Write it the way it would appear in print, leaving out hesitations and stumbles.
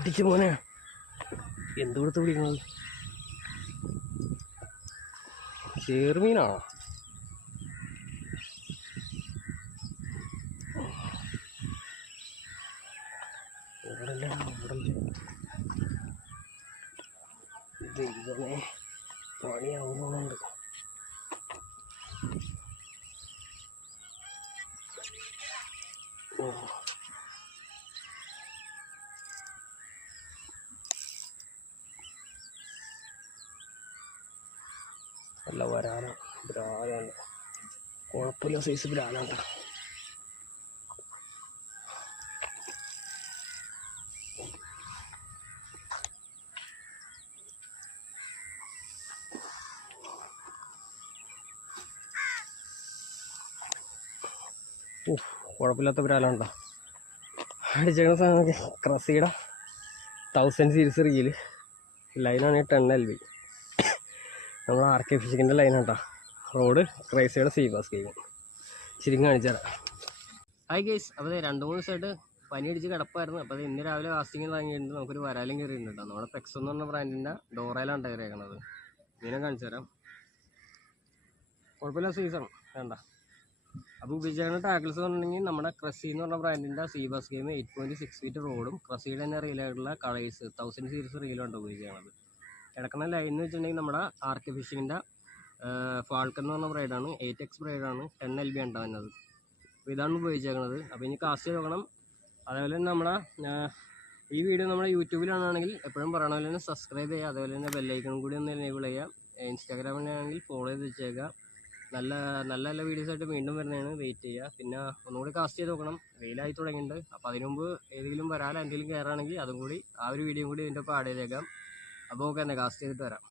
അടിച്ചു മോനെ, എന്തുകൊടുത്ത് പിടിക്കണത്? ചേറുമീനാണോ? ദൈവമേ, പണിയാവുന്നുണ്ട്. നല്ല വരാനാണ്, ബ്രാലാണ്. കുഴപ്പമില്ല, സൈസ് ബ്രാലാണ്. കുഴപ്പമില്ലാത്ത ബ്രാലാണ്ടോ അടിച്ചേക്കുന്ന സാധനം. ക്രസീഡ 1000 സീരീസ് റീല് ലൈനാണ് 10 LB. നമ്മൾ RK ഫിഷിങ്ങിൻ്റെ ലൈനാട്ടോ. റോഡ് ക്രൈസയുടെ സീബാസ് ഗെയിം ശരിക്കും കാണിച്ചു തരാം. ഹായ് ഗൈസ്, അപ്പോൾ 2-3 ദിവസമായിട്ട് പനി അടിച്ച് കിടപ്പായിരുന്നു. അപ്പോൾ ഇന്ന് രാവിലെ കാസ്റ്റിംഗ് വാങ്ങിയിട്ടുണ്ട്. നമുക്കൊരു വരാലും കയറിയിട്ടുണ്ട് കേട്ടോ. നമ്മുടെ പെക്സ് എന്ന് പറഞ്ഞ ബ്രാൻഡിൻ്റെ ഡോറയിലാണ് കയറിയേക്കണത്. മീനെ കാണിച്ചു തരാം. കുഴപ്പമില്ല, സീസൺ വേണ്ട. അപ്പോൾ ഉപയോഗിക്കുന്ന ടാക്കിൾസ് എന്ന് പറഞ്ഞിട്ടുണ്ടെങ്കിൽ നമ്മുടെ ക്രസി എന്ന് പറഞ്ഞ ബ്രാൻഡിൻ്റെ സീബാസ് ഗെയിം 8.6 ഫീറ്റ് റോഡും ക്രസിയുടെ തന്നെ റീലായിട്ടുള്ള കളേഴ്സ് 1000 സീരീസ് റീലുണ്ട് ഉപയോഗിക്കുന്നത്. കിടക്കുന്ന ലൈൻ എന്ന് വെച്ചിട്ടുണ്ടെങ്കിൽ നമ്മുടെ RK ഫിഷിങ്ങിൻ്റെ ഫാൾക്കൺ എന്ന് പറഞ്ഞ ബ്രൈഡാണ്. 8X ബ്രൈഡാണ്. 10 LB ഉണ്ടാകുന്നത്. അപ്പോൾ ഇതാണ് ഉപയോഗിച്ചേക്കുന്നത്. അപ്പോൾ ഇനി കാസ്റ്റ് ചെയ്ത് നോക്കണം. അതേപോലെ തന്നെ നമ്മുടെ ഈ വീഡിയോ നമ്മുടെ യൂട്യൂബിലാണെങ്കിൽ എപ്പോഴും പറയണ പോലെ തന്നെ സബ്സ്ക്രൈബ് ചെയ്യുക. അതേപോലെ തന്നെ ബെല്ലൈക്കണും കൂടി ഒന്ന് എനേബിൾ ചെയ്യുക. ഇൻസ്റ്റാഗ്രാമിലാണെങ്കിൽ ഫോളോ ചെയ്ത് വെച്ചേക്കുക. നല്ല നല്ല വീഡിയോസായിട്ട് വീണ്ടും വരുന്നതാണ്. വെയിറ്റ് ചെയ്യുക. പിന്നെ ഒന്നുകൂടി കാസ്റ്റ് ചെയ്ത് നോക്കണം. വെയിലായി തുടങ്ങിയിട്ടുണ്ട്. അപ്പോൾ അതിനു മുമ്പ് ഏതെങ്കിലും വരാല എന്തെങ്കിലും കയറുകയാണെങ്കിൽ അതും കൂടി ആ ഒരു വീഡിയോ കൂടി ഇതിൻ്റെ ഒപ്പം ആഡ് ചെയ്തേക്കാം. അപ്പോൾ ഓക്കെ, തന്നെ കാസ്റ്റ് ചെയ്തിട്ട് വരാം.